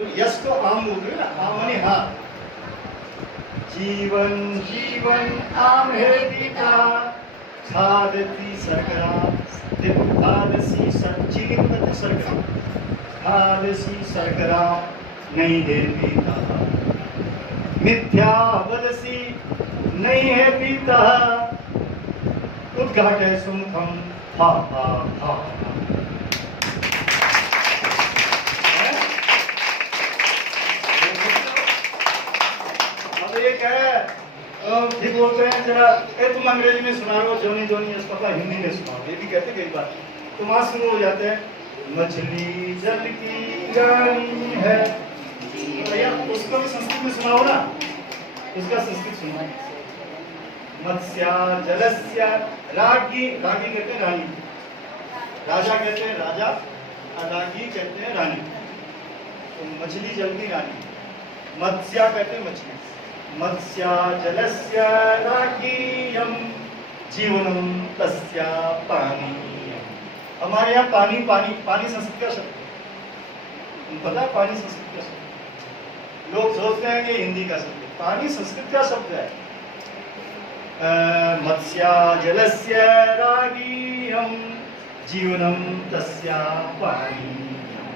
यश तो आम बोल रहे हो ना, आम माने हाँ। जीवन जीवन आम है पिता, खादती सरकरा, देखो खादसी चीनी को कहते सरकरा, खादसी सरकरा नहीं है पिता, मिथ्या वदसी नहीं है पिता, उद्घाटे सुमुखम हा हा हा। एक है ये बोलते हैं जरा तुम अंग्रेजी में सुना रहे हो, जोनी जोनी पता हिंदी में सुनाओ, ये भी कहते कई बार तो वहां शुरू हो जाते हैं, मछली जल की रानी है, भैया उसको भी संस्कृत में सुनाओ ना, उसका संस्कृत सुनाओ। मत्स्या जलस्या रागी, रागी कहते हैं रानी, राजा कहते हैं राजा, रागी कहते हैं रानी, तो मछली जल की रानी, मत्स्या कहते हैं मछली, मत्स्या जलस्य रागीयम जीवनम तस्या पानीयम। हमारे यहाँ पानी पानी पानी संस्कृत का शब्द, तुम पता है पानी संस्कृत का शब्द? लोग सोचते हैं कि हिंदी का शब्द, पानी संस्कृत का शब्द है। मत्स्या जलस्य रागीयम जीवनम तस्या पानीयम,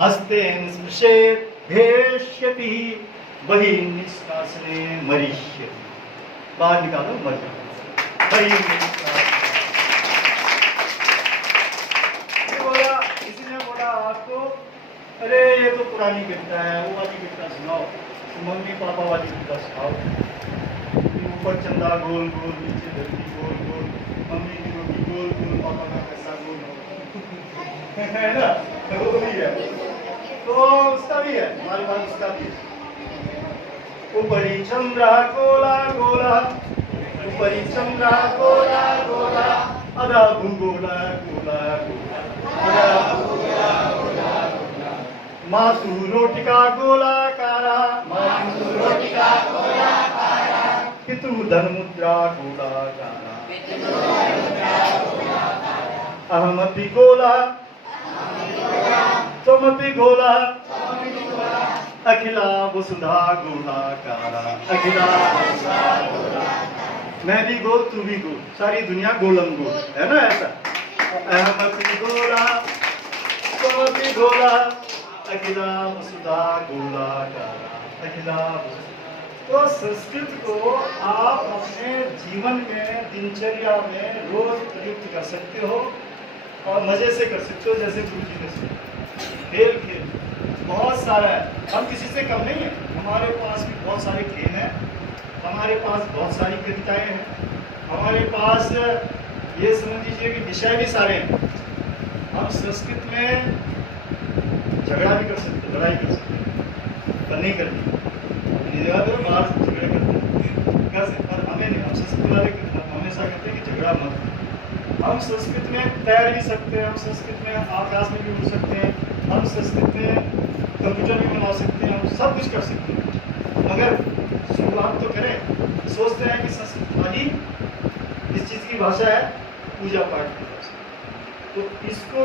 हस्तेन स्पृशेत भेष्यति वही निष्कासने मरिष्यति, बाहर निकालो मर जाओ। बोला किसी ने बोला आपको, अरे ये तो पुरानी कविता है, वो वाली कविता सुनाओ, तो मम्मी पापा वाली कविता सुनाओ, ऊपर चंदा गोल गोल नीचे धरती गोल गोल, मम्मी की रोटी गोल गोल, पापा का पैसा गोल गोल है ना, वो भी है, तो उसका भी है, हमारे पास उसका भी है। उपरी चंद्र गोला गोला, उपरी चंद्र गोला गोला, अदा भूगोला गोला गोला, अदा भूगोला गोला गोला, मासु रोटिका गोलाकारा, मासु रोटिका गोलाकारा, पितु धन मुद्रा गोलाकारा, पितु धन मुद्रा गोलाकारा, अहमपि गोला, त्वमपि गोला, अखिला वसुधा गोलाकारा, अखिला वसुधा गोलाकारा, मैं भी गोल तू भी गोल, सारी दुनिया गोलम गोल है ना, ऐसा। अहमपि गोला त्वमपि गोला, अखिला वसुधा गोलाकारा, अखिला वसुधा। तो संस्कृत को आप अपने जीवन में दिनचर्या में रोज प्रयुक्त कर सकते हो और मजे से कर सकते हो, जैसे गुरु जी ने सुना, खेल खेल बहुत सारा है, हम किसी से कम नहीं है, हमारे पास भी बहुत सारे खेल हैं, हमारे पास बहुत सारी कविताएं हैं, हमारे पास ये समझ लीजिए कि विषय भी सारे हैं। हम संस्कृत में झगड़ा भी कर सकते, लड़ाई कर सकते, पर नहीं करनी, बाहर झगड़ा करते पर हमें नहीं, हम संस्कृत वाले हमेशा कहते हैं कि झगड़ा मत। हम संस्कृत में तैर भी सकते हैं, हम संस्कृत में आकाश में भी उड़ सकते हैं, हम संस्कृत में कंप्यूटर भी बना सकते हैं, हम सब कुछ कर सकते हैं, मगर शुरुआत तो करें। सोचते हैं कि संस्कृत वाली इस चीज़ की भाषा है, पूजा पाठ की भाषा, तो इसको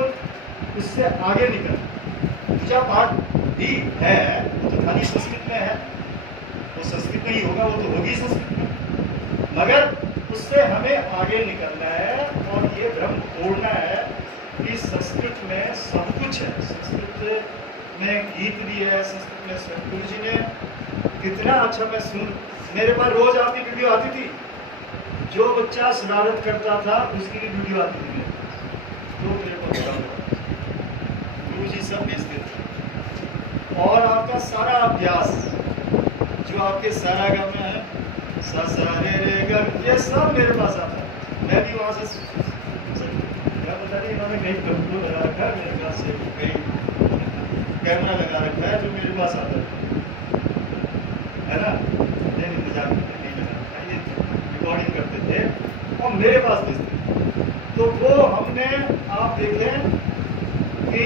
इससे आगे निकल, पूजा पाठ भी है तो खाली संस्कृत में है, वो संस्कृत में ही होगा, वो तो होगी संस्कृत में, मगर उससे हमें आगे निकलना है और ये भ्रम तोड़ना है कि संस्कृत में सब कुछ है। संस्कृत में गीत भी है, संस्कृत में सतगुरु जी ने कितना अच्छा, मैं सुन, मेरे पास रोज आपकी वीडियो आती थी, जो बच्चा शरारत करता था उसकी भी वीडियो आती थी, तो मेरे को गुरु जी सब भेजते थे, और आपका सारा अभ्यास जो आपके सारा गम में है, सा सा रे रे ग, ये सब मेरे पास आता है, मैं भी वहाँ से क्या बता रही, इन्होंने कहीं कंप्यूटर लगा रखा है मेरे पास से, कहीं कैमरा लगा रखा है जो मेरे पास आता है ना, नहीं मजाक नहीं लगा रखा है, ये रिकॉर्डिंग करते थे और मेरे पास भेजते थे, तो वो हमने आप देखें कि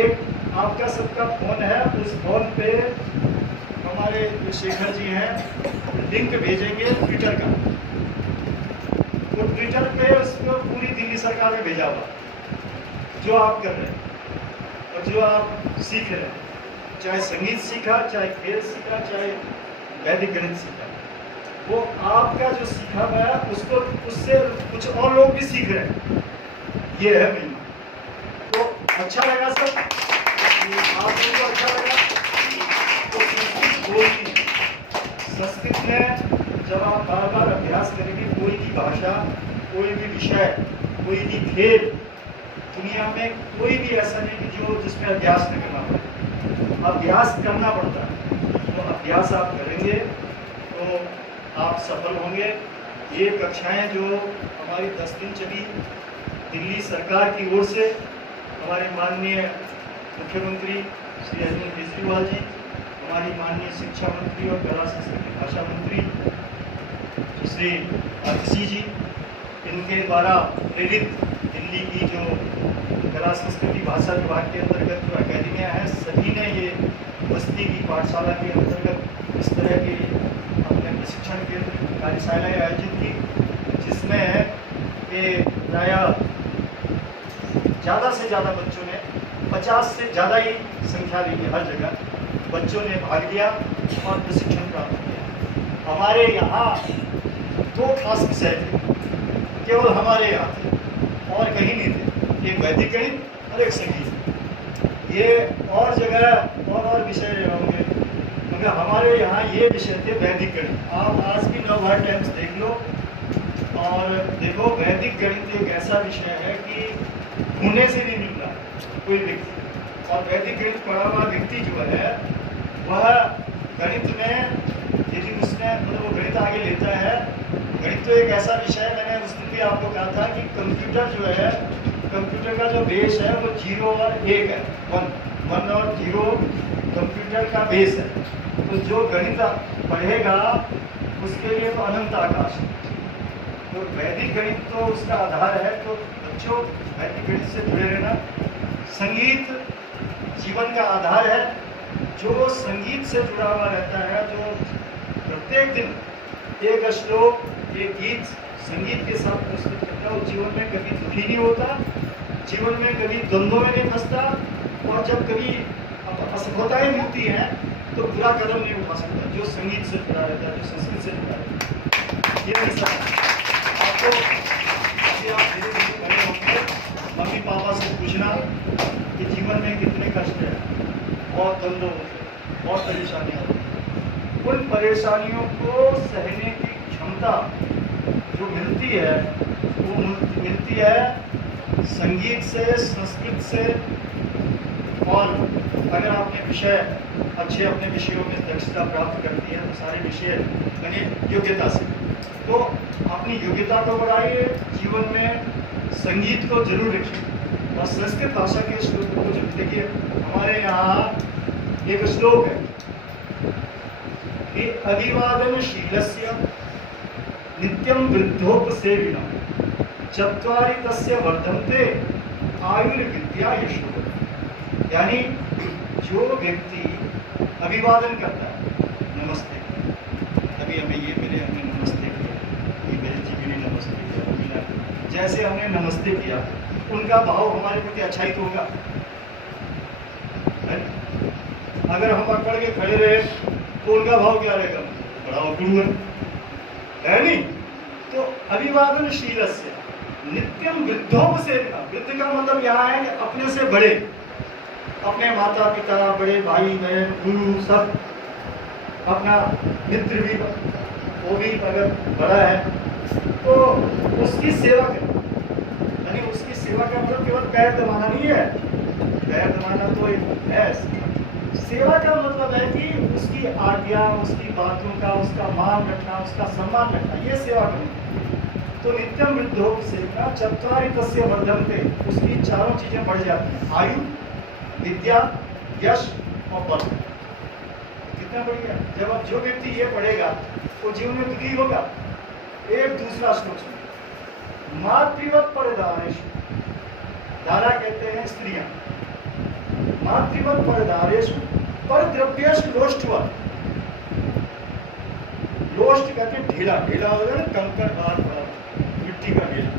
एक आपका सबका फोन है, उस फोन पे हमारे जो शेखर जी हैं लिंक भेजेंगे ट्विटर का, तो ट्विटर पे उसको पूरी दिल्ली सरकार ने भेजा हुआ जो आप कर रहे हैं और जो आप सीख रहे हैं, चाहे संगीत सीखा, चाहे खेल सीखा, चाहे वैदिक गणित सीखा, वो आपका जो सीखा गया उसको उससे कुछ और लोग भी सीख रहे हैं। ये है महिमा। तो अच्छा लगा सब, आप लोगों को अच्छा लगा। तो संस्कृत बोलनी, संस्कृत में जब आप बार बार अभ्यास करेंगे कोई भी भाषा, कोई भी विषय, कोई भी खेल, दुनिया में कोई भी ऐसा नहीं कि जो जिसमें अभ्यास नहीं करना पड़ता, अभ्यास करना पड़ता है। तो अभ्यास आप करेंगे तो आप सफल होंगे। ये कक्षाएं जो हमारी 10 दिन चली दिल्ली सरकार की ओर से, हमारे माननीय मुख्यमंत्री श्री अरविंद केजरीवाल जी, हमारी माननीय शिक्षा मंत्री और कला संस्कृति भाषा मंत्री श्री आतिशी जी, इनके द्वारा प्रेरित दिल्ली की जो कला संस्कृति भाषा विभाग के अंतर्गत जो अकेडमियाँ हैं, सभी ने ये बस्ती की पाठशाला के अंतर्गत इस तरह के अपने प्रशिक्षण केंद्र कार्यशालाएँ आयोजित की, जिसमें ये प्रायः ज़्यादा से ज़्यादा बच्चों ने, 50 से ज़्यादा ही संख्या ली है, हर जगह बच्चों ने भाग लिया और प्रशिक्षण प्राप्त किया। हमारे यहाँ 2 खास विषय थे, केवल हमारे यहाँ थे और कहीं नहीं थे, एक वैदिक गणित और एक संगीत। ये और जगह और विषय रहे होंगे, मगर हमारे यहाँ ये विषय थे वैदिक गणित। आप आज भी नवभारत टाइम्स देख लो और देखो, वैदिक गणित एक ऐसा विषय है कि होने से नहीं मिल रहा कोई व्यक्ति, और वैदिक गणित पढ़ा हुआ व्यक्ति जो है वह गणित में यदि उसने मतलब वो गणित आगे लेता है। गणित तो एक ऐसा विषय है, मैंने उस दिन भी आपको कहा था कि कंप्यूटर जो है, कंप्यूटर का जो बेस है वो 0 और 1 है, 1 और 0 कंप्यूटर का बेस है। तो जो गणित पढ़ेगा उसके लिए तो अनंत आकाश है। तो वैदिक गणित तो उसका आधार है। तो बच्चों, वैदिक गणित से जुड़े रहना। संगीत जीवन का आधार है। जो संगीत से जुड़ा हुआ रहता है, जो प्रत्येक दिन एक श्लोक, एक गीत संगीत के साथ प्रस्तुत करता है, वो जीवन में कभी दुखी नहीं होता, जीवन में कभी द्वंद्वों में नहीं फंसता, और जब कभी असफलताएं मिलती हैं तो बुरा कदम नहीं उठा सकता। जो संगीत से जुड़ा रहता है, जो संस्कृत से जुड़ा रहता है, ये नहीं सकता। आपको अभी आप धीरे धीरे बड़े होंगे, मम्मी पापा से पूछना कि जीवन में कितने कष्ट है, बहुत द्वंद्व होते हैं, बहुत परेशानियाँ होती हैं। उन परेशानियों को सहने की क्षमता जो मिलती है, वो मिलती है संगीत से, संस्कृत से। और अगर आपने विषय अच्छे, अपने विषयों में दक्षता प्राप्त करती है, तो सारे विषय यानी योग्यता से, तो अपनी योग्यता को बढ़ाइए, जीवन में संगीत को जरूर रखिए। और संस्कृत भाषा के श्लोक को जब देखिए, हमारे यहाँ एक श्लोक है कि अभिवादनशीलस्य नित्यं वृद्धोपसेविनः चत्वारि तस्य वर्धन्ते आयुर्विद्या यशो। यानी जो व्यक्ति अभिवादन करता है, नमस्ते, अभी हमें ये मिले, हमने नमस्ते किया, ये मेरे जी ने नमस्ते किया, वो मिला, जैसे हमने नमस्ते किया, उनका भाव हमारे प्रति अच्छा ही तो होगा। अगर हम अकड़ के खड़े रहे तो उनका भाव क्या रहेगा? बड़ा अकड़ू है नहीं? तो अभिवादनशीलस्य नित्यम वृद्धोपसेविनः। वृद्ध का मतलब यहाँ है कि अपने से बड़े, अपने माता पिता, बड़े भाई बहन, गुरु, सब, अपना मित्र भी, वो भी अगर बड़ा है तो उसकी सेवा करें। यानी उसकी सेवा का मतलब केवल पैर दबाना नहीं है, पैर दबाना तो एक है। सेवा का मतलब है कि उसकी आज्ञा, उसकी बातों का, उसका मान रखना, उसका सम्मान रखना, ये सेवा करना। तो नित्यम वृद्धोपसेविनः चत्वारि तस्य वर्धन्ते, उसकी 4 चीजें बढ़ जाती हैं, आयु, विद्या, यश और बल। कितना बढ़िया। जब अब जो व्यक्ति ये पढ़ेगा वो जीवन में दुखी होगा। एक दूसरा श्लोक सुनिए, मातृवत परदारेषु, दारा कहते हैं स्त्रियां, मातृवत परदारेषु परद्रव्येषु लोष्टवत्। लोष्ट कहते हैं ढीला, ढीला होगा ना, कंकड़ बार बड़ा, मिट्टी का ढीला,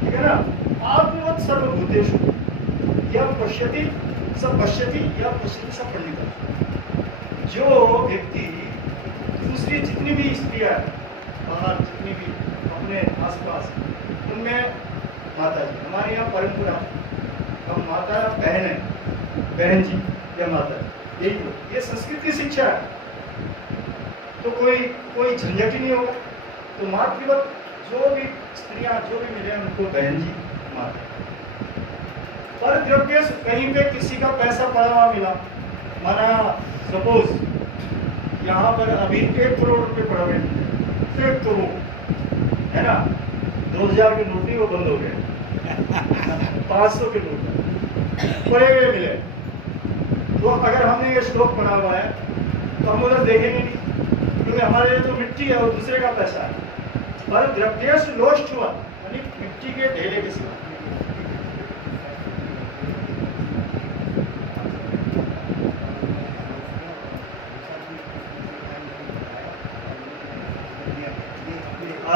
ठीक है ना। आत्मवत् सर्वभूतेषु यह पश्यति स पश्यति या पश्यति स पंडित। जो व्यक्ति दूसरी जितनी भी स्त्रियां बाहर जितनी भी अपने आसपास, उनमें माता जी, हमारे यहाँ परंपरा हम माता बहन है, बहन जी या माता, यही तो ये संस्कृत की शिक्षा है। तो कोई झंझट ही नहीं होगा। तो मातृवत जो भी स्त्रियां जो भी मिले उनको बहन जी माता। पर द्रव्य कहीं पे किसी का पैसा पड़ा हुआ मिला, माना सपोज यहाँ पर अभी 1 करोड़ रुपए पड़े हुए, 1 करोड़ है ना, 2000 के नोट नहीं वो बंद हो गए 500 के नोट पड़े हुए मिले। तो अगर हमने ये स्टॉक पड़ा हुआ है तो हम उधर देखेंगे नहीं, क्योंकि हमारे लिए तो मिट्टी है, वो दूसरे का पैसा है। पर द्रव्य लोस्ट हुआ यानी मिट्टी के ढेले के सिवा।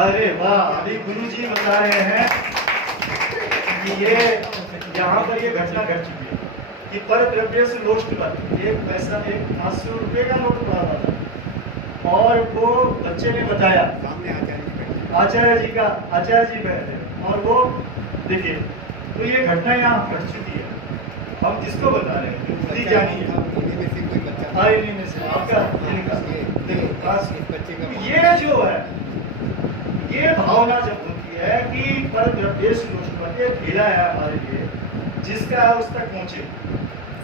अरे वाह, अभी गुरुजी बता रहे हैं कि ये यहाँ पर ये घटना घट चुकी है कि पर द्रव्य से लोस्ट हुआ। एक पैसा, एक 500 रुपये का नोट पड़ा हुआ था और वो बच्चे ने बताया, सामने आचार्य जी का, आचार्य जी बैठे और वो देखिए, तो ये घटना यहाँ घट चुकी है। हम किसको बता रहे हैं? खुद ही जानिए। में से आपका ये जो है, ये भावना जब होती है कि पर द्रव्य से लोस्ट हुआ, ये ढीला है हमारे लिए, जिसका है उस तक पहुंचे,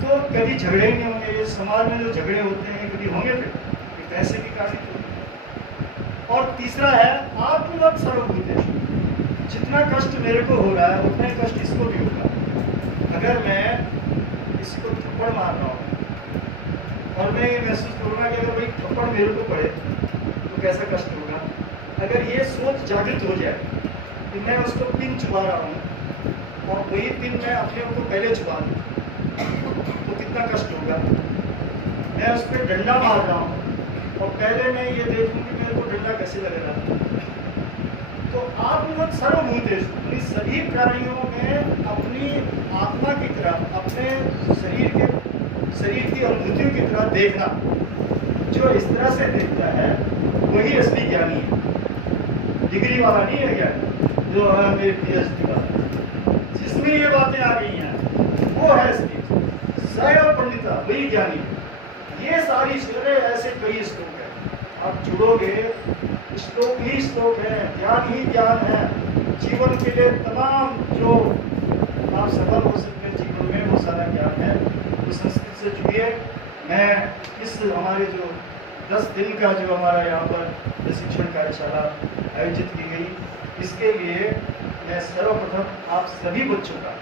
तो कभी झगड़े नहीं होंगे। ये समाज में जो झगड़े होते हैं कभी होंगे फिर पैसे की काफी। और तीसरा है आत्मवत सर्वभूत। जितना कष्ट मेरे को हो रहा है उतना ही कष्ट इसको भी होगा। अगर मैं किसी को थप्पड़ मार रहा हूँ और मैं ये महसूस करूँगा कि अगर भाई थप्पड़ मेरे को पड़े तो कैसा कष्ट होगा, अगर ये सोच जागृत हो जाए कि मैं उसको पिन चुबा रहा हूँ और वही पिन मैं अपने को पहले चुबा दूँ तो कितना कष्ट होगा। मैं उस पर डंडा मार रहा हूँ और पहले मैं ये देखूँ कि मेरे को डंडा कैसे लग रहा है। तो आत्मवत सर्वभूतेषु, अपनी सभी प्राणियों में अपनी आत्मा की तरह, अपने शरीर की अनुभूतियों की तरह देखना। जो इस तरह से देखता है वही असली ज्ञानी है। डिग्री वाला नहीं है ज्ञानी, जो मेरे PhD वाला, जिसमें ये बातें आ गई हैं वो है असली सैव पंडिता, वही ज्ञानी है। ये सारी चीजें ऐसे कई श्लोक हैं, आप जुड़ोगे, श्लोक ही श्लोक है, ज्ञान ही ज्ञान है। जीवन के लिए तमाम जो आप सफल हो सकते हैं जीवन में, वो सारा ज्ञान है। तो संस्कृत से जुड़िए। मैं इस हमारे जो 10 दिन का जो हमारा यहाँ पर प्रशिक्षण कार्यशाला आयोजित की गई, इसके लिए मैं सर्वप्रथम आप सभी बच्चों का